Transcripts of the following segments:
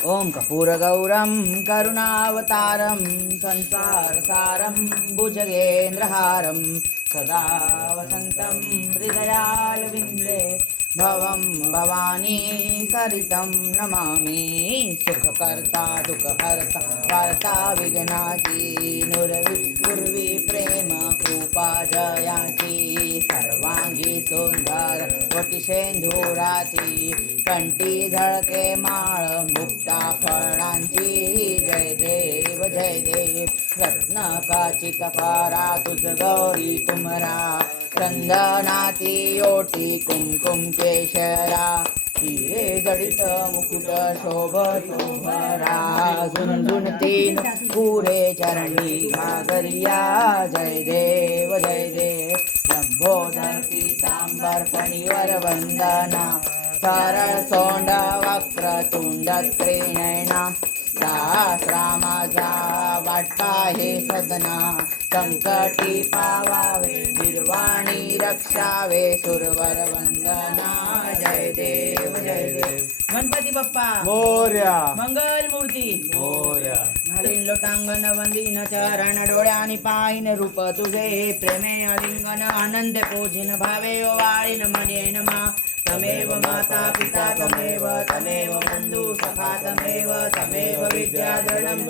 ॐ कर्पूरगौरं करुणावतारं संसारसारं भुजगेन्द्रहारं सदा वसन्तं हृदयारविन्दे भवं भवानी सरितं नमामि। सुखकर्ता दुःखहर्ता वार्ता विघ्नाची नुरवी प्रेम कृपा जयाची सर्वांगी सुंदर वटिशेंधुराची कंठी झळके माळ मुक्ता फळांची जय देव रत्नकाची कपारा तुझ गौरी कुमरा चंदनाती ओटी कुमकुम केशरा हिरे जडित मुकुट शोभतो भरा झुनझुनतीन पुरे चरणी घागरिया जय देव लंबोदर पीतांबर फणीवर वंदना सरळ सोंड वक्रतुंड त्रिनयना रामाचा वाटपा हे सदना संकटी पावावे निर्वाणी रक्षावे सुरवर वंदना जय देव गणपती बाप्पा मोरया मंगल मूर्ती मोरया हलीन लोटांगण वंदीन चरण डोळ्यानी पाहिन रूप तुझे प्रेमे अलिंगन आनंद पूजिन भावे वाळीन मने नमा तमेव माता पिता तमेव बंधु सखा तमेव विद्याधरणं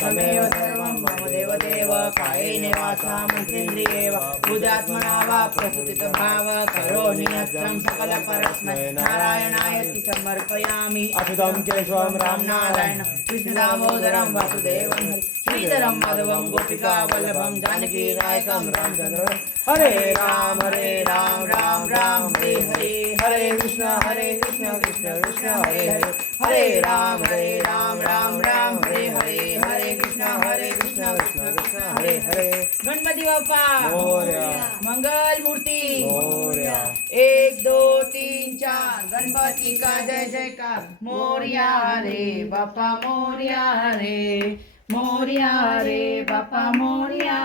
तमेव सर्वं मम देव कायेन वाचा मनसेन्द्रिये वा बुद्धात्मना वा प्रकृतित भाव करोमि यत्नं सकल परस्मै नारायणायति समर्पयामि। अच्युतं केशवं रामनारायण कृष्ण दामोदरं वासुदेवं श्रीधरं माधवं गोपिका वल्लभं जानकी नायकं रामचंद्रं हरे राम राम राम हरे हरे हरे कृष्ण कृष्ण कृष्ण हरे हरे हरे राम राम हरे हरे हरे कृष्ण कृष्ण कृष्ण हरे हरे। गणपती बाप्पा मोरया मंगल मूर्ती मोरया 1 2 3 4 गणपती का जय जयकार मोरया रे बाप्पा मोरया रे बाप्पा मोरया